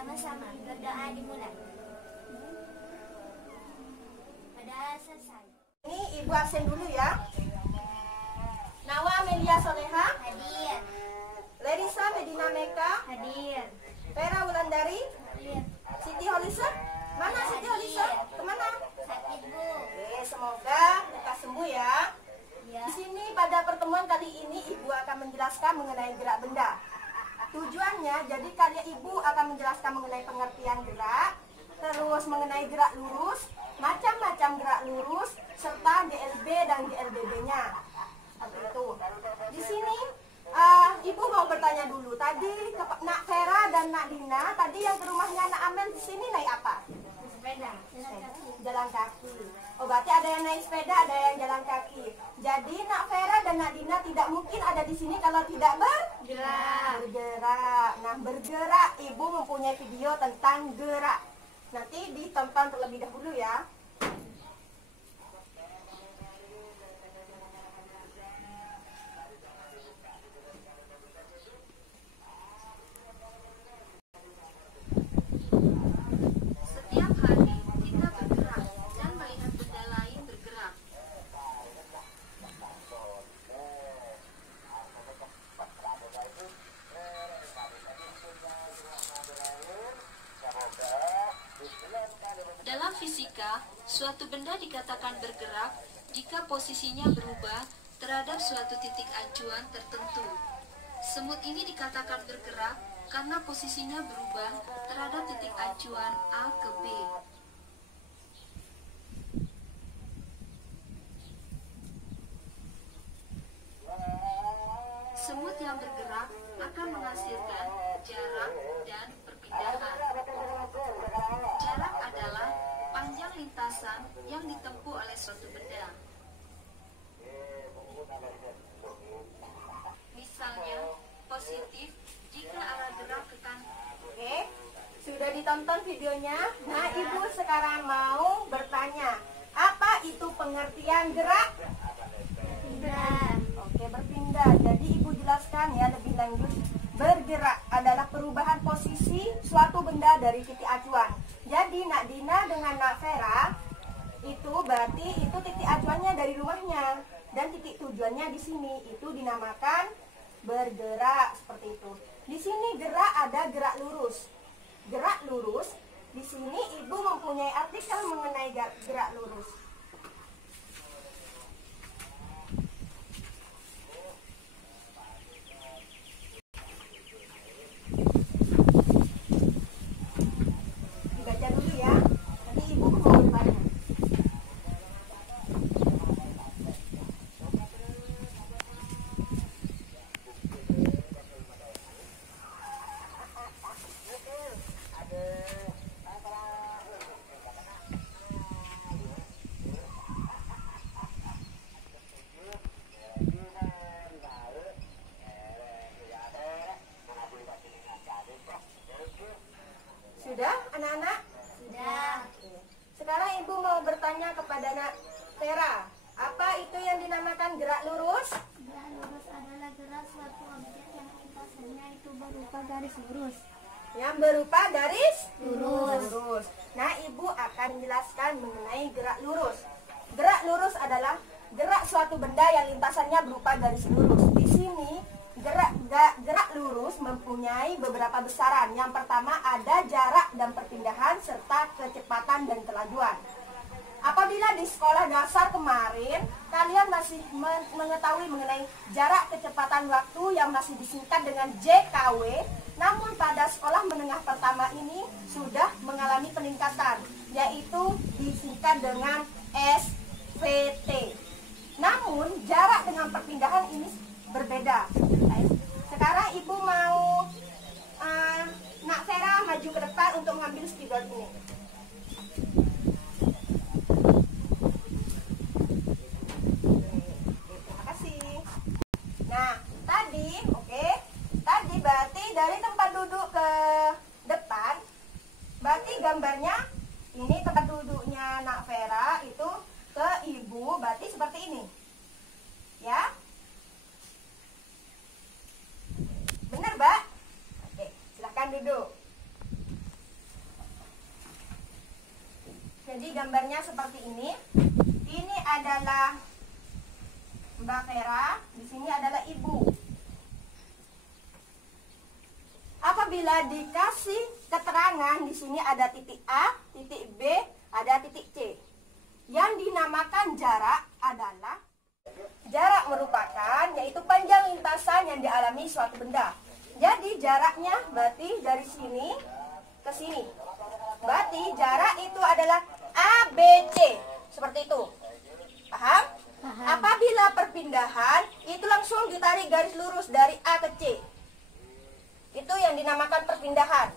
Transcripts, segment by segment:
Sama-sama berdoa dimulai. Pada selesai. Ini Ibu absen dulu ya. Nawa Amelia Soleha, Hadir. Lerisa Medina Meka, Hadir. Vera Wulandari, Hadir. Siti Holisa. Mana Siti Holisa? Kemana? Sakit, Bu. Oke, semoga lekas sembuh ya. Ya. Di sini pada pertemuan kali ini Ibu akan menjelaskan mengenai gerak benda. Tujuannya, jadi kalian Ibu akan menjelaskan mengenai pengertian gerak, terus mengenai gerak lurus, macam-macam gerak lurus, serta GLB dan GLBB-nya. Seperti itu. Di sini Ibu mau bertanya dulu. Tadi Nak Vera dan Nak Dina, tadi yang ke rumahnya Nak Amel di sini naik apa? Sepeda. Jalan kaki. Oh, berarti ada yang naik sepeda, ada yang jalan kaki. Jadi Nak Vera dan Nak Dina tidak mungkin ada di sini kalau tidak bergerak. Nah, bergerak, Ibu mempunyai video tentang gerak. Nanti ditonton terlebih dahulu ya. Setiap hari kita bergerak dan melihat benda lain bergerak. Dalam fisika, suatu benda dikatakan bergerak jika posisinya berubah terhadap suatu titik acuan tertentu. Semut ini dikatakan bergerak karena posisinya berubah terhadap titik acuan A ke B. Semut yang bergerak akan menghasilkan jarak dan perpindahan. Jarak adalah panjang lintasan yang ditempuh oleh suatu benda. Misalnya, positif jika arah gerak ke kanan. Oke, sudah ditonton videonya. Nah, Ibu sekarang mau bertanya, apa itu pengertian gerak? Berpindah. Oke, berpindah. Jadi Ibu jelaskan ya lebih lanjut. Bergerak adalah perubahan posisi suatu benda dari titik acuan. Jadi Nak Dina dengan Nak Vera itu berarti itu titik acuannya dari rumahnya dan titik tujuannya di sini. Itu dinamakan bergerak seperti itu. Di sini gerak ada gerak lurus. Gerak lurus di sini Ibu mempunyai artikel mengenai gerak lurus. Dibaca dulu ya. Nanti Ibu mau bertanya. Sudah, anak-anak? Sudah. Sekarang Ibu mau bertanya kepada Nak Vera. Apa itu yang dinamakan gerak lurus? Gerak lurus adalah gerak suatu objek yang lintasannya itu berupa garis lurus. Yang berupa garis Lurus. Nah, Ibu akan menjelaskan mengenai gerak lurus. Gerak lurus adalah gerak suatu benda yang lintasannya berupa garis lurus. Di sini gerak lurus mempunyai beberapa besaran. Yang pertama ada jarak dan perpindahan serta kecepatan dan kelajuan. Apabila di sekolah dasar kemarin kalian masih mengetahui mengenai jarak kecepatan waktu yang masih disingkat dengan JKW, namun pada sekolah menengah pertama ini sudah mengalami peningkatan, yaitu disingkat dengan SVT. Namun jarak dengan perpindahan ini berbeda. Sekarang Ibu mau Nak Vera maju ke depan untuk mengambil spidol ini. Terima kasih. Nah, tadi berarti dari tempat duduk ke depan, berarti gambarnya ini tempat duduknya Nak Vera itu ke Ibu, berarti seperti ini. Ya? Benar, Mbak? Oke, silakan duduk. Jadi gambarnya seperti ini. Ini adalah Mbak Vera, di sini adalah ibu. Apabila dikasih keterangan di sini ada titik A, titik B, ada titik C. Yang dinamakan jarak adalah jarak merupakan yaitu panjang lintasan yang dialami suatu benda. Jadi jaraknya berarti dari sini ke sini. Berarti jarak itu adalah ABC. Seperti itu. Paham? Paham. Apabila perpindahan itu langsung ditarik garis lurus dari A ke C. Itu yang dinamakan perpindahan.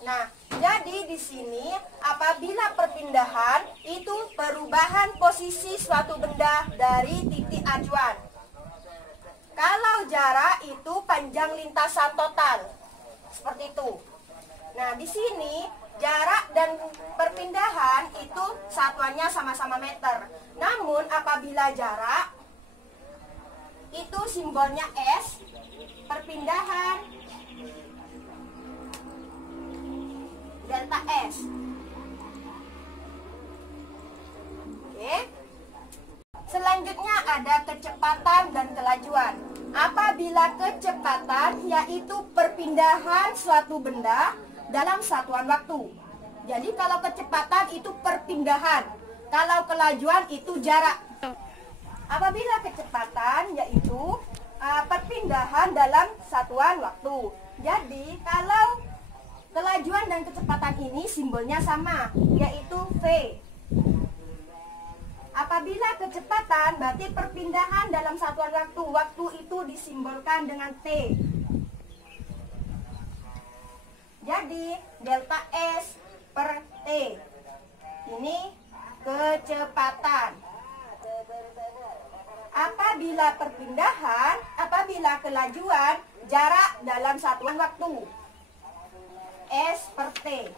Nah, jadi di sini apabila perpindahan itu perubahan posisi suatu benda dari titik acuan. Kalau jarak itu panjang lintasan total. Seperti itu. Nah, di sini jarak dan perpindahan itu satuannya sama-sama meter. Namun apabila jarak itu simbolnya S, perpindahan delta S. Oke. Selanjutnya ada kecepatan dan kelajuan. Apabila kecepatan yaitu perpindahan suatu benda dalam satuan waktu. Jadi kalau kecepatan itu perpindahan, kalau kelajuan itu jarak. Apabila kecepatan yaitu perpindahan dalam satuan waktu. Jadi kalau kelajuan dan kecepatan ini simbolnya sama, yaitu V. Apabila kecepatan berarti perpindahan dalam satuan waktu. Waktu itu disimbolkan dengan T. Jadi delta S per T. Ini kecepatan. Apabila perpindahan, apabila kelajuan, jarak dalam satuan waktu. S per T.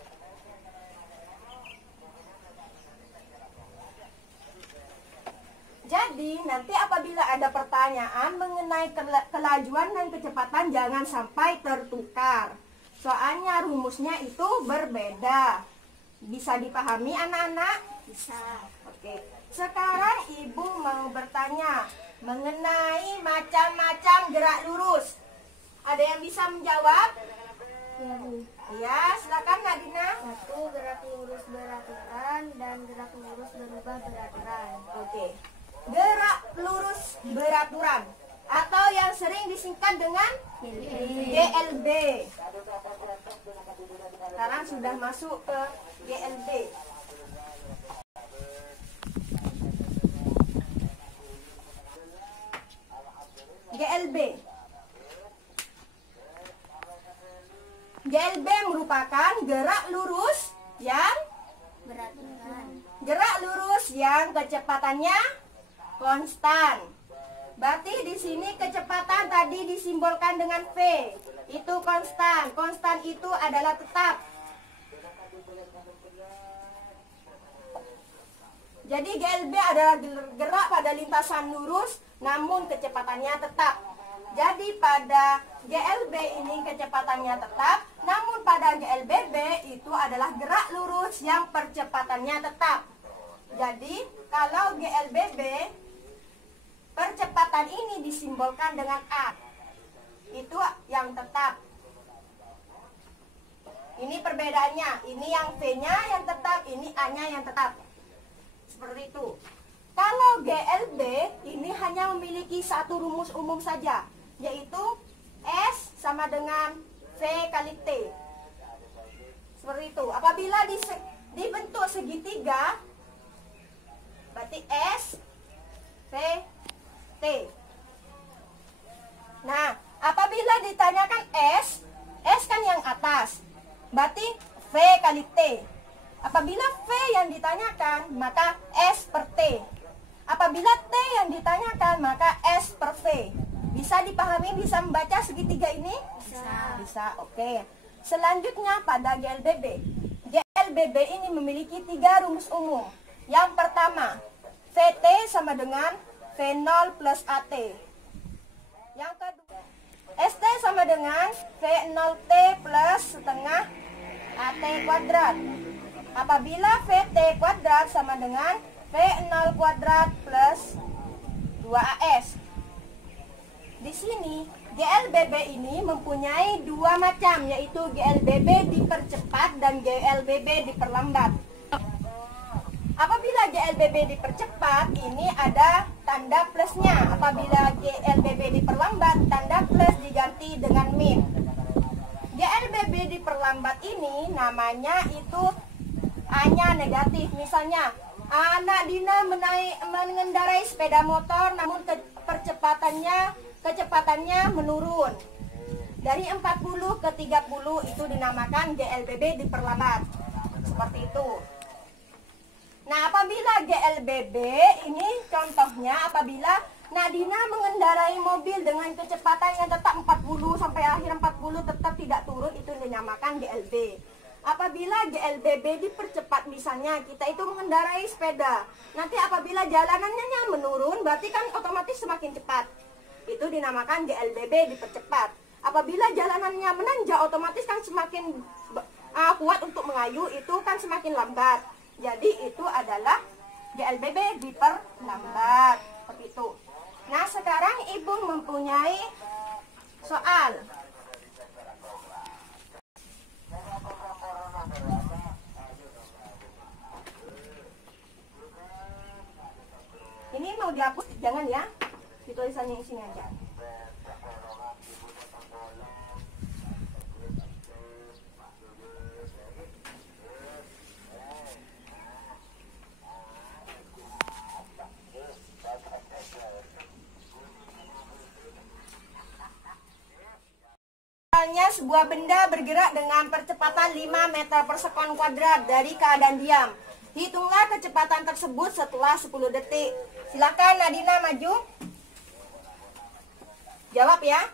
Jadi nanti apabila ada pertanyaan mengenai kelajuan dan kecepatan jangan sampai tertukar. Soalnya rumusnya itu berbeda. Bisa dipahami anak-anak? Bisa. Oke. Sekarang ibu mau bertanya mengenai macam-macam gerak lurus. Ada yang bisa menjawab? Ya, Bu. Ya, silakan Nadina. 1. Gerak lurus beraturan dan gerak lurus berubah beraturan. Oke. Gerak lurus beraturan atau yang sering disingkat dengan GLB. Sekarang sudah masuk ke GLB. GLB. GLB merupakan gerak lurus yang Beraturan. gerak lurus yang kecepatannya konstan. Berarti di sini kecepatan tadi disimbolkan dengan V. Itu konstan. Konstan itu adalah tetap. Jadi GLB adalah gerak pada lintasan lurus namun kecepatannya tetap. Jadi pada GLB ini kecepatannya tetap, namun pada GLBB itu adalah gerak lurus yang percepatannya tetap. Jadi kalau GLBB percepatan ini disimbolkan dengan A. Itu yang tetap. Ini perbedaannya. Ini yang V-nya yang tetap, ini A-nya yang tetap. Seperti itu. Kalau GLB ini hanya memiliki satu rumus umum saja, yaitu S sama dengan V kali T. Seperti itu. Apabila dibentuk segitiga, berarti S, V, T. Nah, apabila ditanyakan S kan yang atas, berarti V kali T. Apabila V yang ditanyakan, maka S per T. Apabila T yang ditanyakan, maka S per V. Bisa dipahami, bisa membaca segitiga ini? Bisa, oke. Selanjutnya pada GLBB. GLBB ini memiliki 3 rumus umum. Yang pertama, VT sama dengan V0 plus AT. Yang kedua, ST sama dengan V0T plus setengah AT kuadrat. Apabila VT kuadrat sama dengan V0 kuadrat plus 2AS. Di sini GLBB ini mempunyai dua macam, yaitu GLBB dipercepat dan GLBB diperlambat. Apabila GLBB dipercepat, ini ada tanda plusnya. Apabila GLBB diperlambat, tanda plus diganti dengan min. GLBB diperlambat ini namanya itu A-nya negatif. Misalnya, anak Dina mengendarai sepeda motor namun kecepatannya menurun. Dari 40 ke 30 itu dinamakan GLBB diperlambat. Seperti itu. Nah, apabila GLBB ini contohnya apabila Nadina mengendarai mobil dengan kecepatan yang tetap 40 sampai akhir 40 tetap tidak turun, itu dinamakan GLB. Apabila GLBB dipercepat, misalnya kita itu mengendarai sepeda, nanti apabila jalanannya menurun berarti kan otomatis semakin cepat, itu dinamakan GLBB dipercepat. Apabila jalanannya menanjak, otomatis kan semakin kuat untuk mengayu, itu kan semakin lambat. Jadi itu adalah GLBB diperlambat. Seperti itu. Nah, sekarang Ibu mempunyai soal. Ini mau dihapus, jangan ya. Di tulisannya di sini aja. Sebuah benda bergerak dengan percepatan 5 meter per sekon kuadrat dari keadaan diam. Hitunglah kecepatan tersebut setelah 10 detik. Silakan Nadina maju. Jawab ya.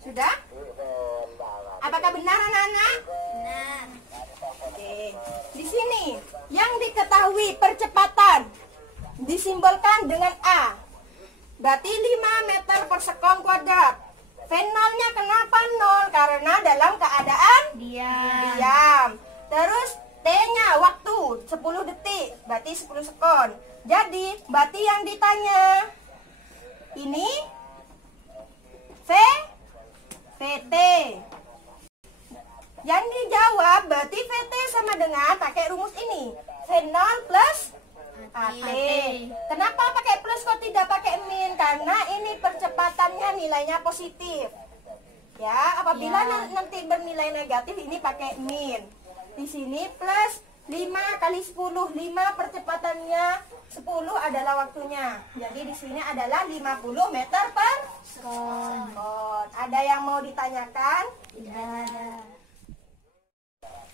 Sudah? Apakah benar anak-anak? Benar. Oke. Di sini yang diketahui percepatan disimbolkan dengan A. Berarti 5 meter per sekon kuadrat. V0-nya kenapa 0? Karena dalam keadaan diam. Terus T-nya waktu 10 detik, berarti 10 sekon. Jadi, berarti yang ditanya ini VT. Yang dijawab berarti VT sama dengan pakai rumus ini. V0 plus AT. Kenapa pakai plus kok tidak pakai min? Karena ini percepatannya nilainya positif. Ya, apabila nanti bernilai negatif ini pakai min. Di sini plus 5 kali 10. 5 percepatannya 10 adalah waktunya. Jadi di sini adalah 50 meter per sekon. Ada yang mau ditanyakan? Tidak ada.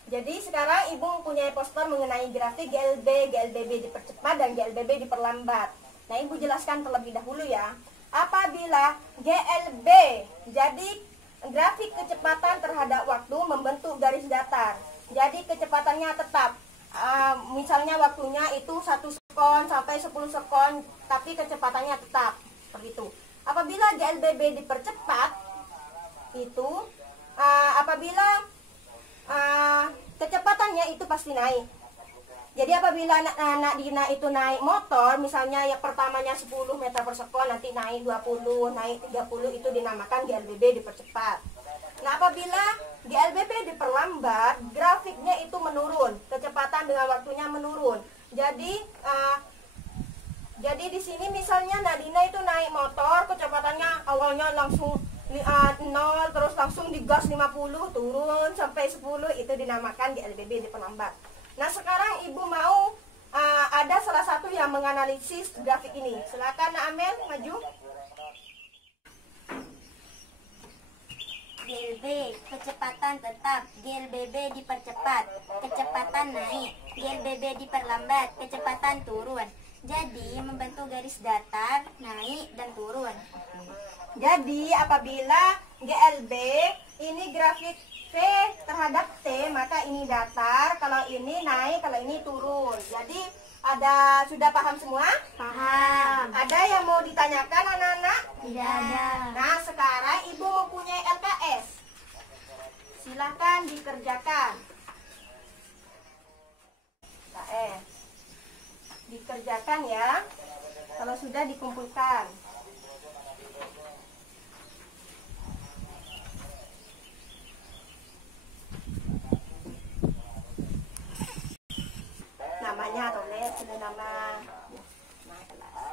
Jadi sekarang Ibu mempunyai poster mengenai grafik GLBB dipercepat dan GLBB diperlambat. Nah, Ibu jelaskan terlebih dahulu ya. Apabila GLB, jadi grafik kecepatan terhadap waktu membentuk garis datar. Jadi kecepatannya tetap. Misalnya waktunya itu 1 sekon sampai 10 sekon, tapi kecepatannya tetap. Seperti itu. Apabila GLBB dipercepat, itu apabila kecepatannya itu pasti naik. Jadi apabila anak Dina itu naik motor, misalnya yang pertamanya 10 meter per sekon, nanti naik 20, naik 30, itu dinamakan GLBB dipercepat. Nah, apabila GLBB diperlambat, grafiknya itu menurun, kecepatan dengan waktunya menurun. Jadi di sini misalnya Nadina itu naik motor, kecepatannya awalnya langsung 0, terus langsung digas 50, turun sampai 10, itu dinamakan GLBB diperlambat. Nah, sekarang Ibu mau ada salah satu yang menganalisis grafik ini. Silakan Nak Amel maju. GLB, kecepatan tetap, GLBB dipercepat, kecepatan naik, GLBB diperlambat, kecepatan turun. Jadi membentuk garis datar, naik dan turun. Jadi apabila GLB ini grafik V terhadap T, maka ini datar, kalau ini naik, kalau ini turun. Jadi sudah paham semua? Paham. Ada yang mau ditanyakan anak-anak? Tidak ada. Nah, sekarang Ibu mempunyai LKS. Silahkan dikerjakan. LKS. Dikerjakan ya. Kalau sudah dikumpulkan. Namanya tulis sudah nama kelas.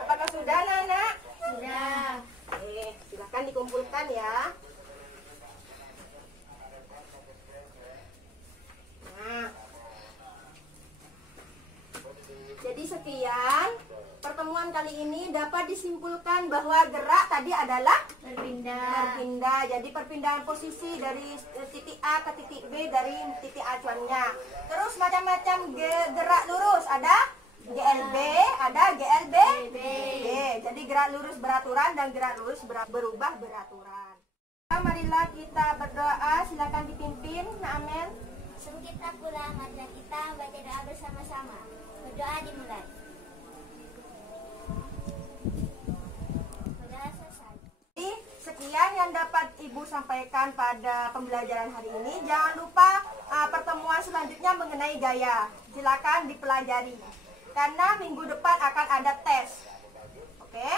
Apakah sudah, anak? Sudah. Silakan dikumpulkan ya. Nah, jadi sekian pertemuan kali ini dapat disimpulkan bahwa gerak tadi adalah berpindah. Jadi perpindahan posisi dari titik A ke titik B dari titik acuannya. Terus macam-macam gerak lurus, ada GLB, ada GLB. Jadi gerak lurus beraturan dan gerak lurus berubah beraturan. Marilah kita berdoa. Silakan dipimpin, Amel. Sebelum kita pulang, marilah kita baca doa bersama-sama. Berdoa dimulai. Berdoa selesai. Jadi, sekian yang dapat Ibu sampaikan pada pembelajaran hari ini. Jangan lupa pertemuan selanjutnya mengenai gaya. Silakan dipelajari. Karena minggu depan akan ada tes. Oke?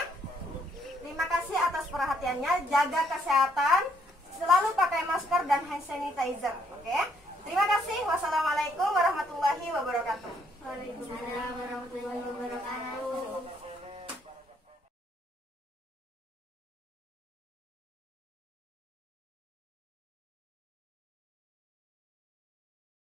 Terima kasih atas perhatiannya. Jaga kesehatan. Selalu pakai masker dan hand sanitizer. Oke?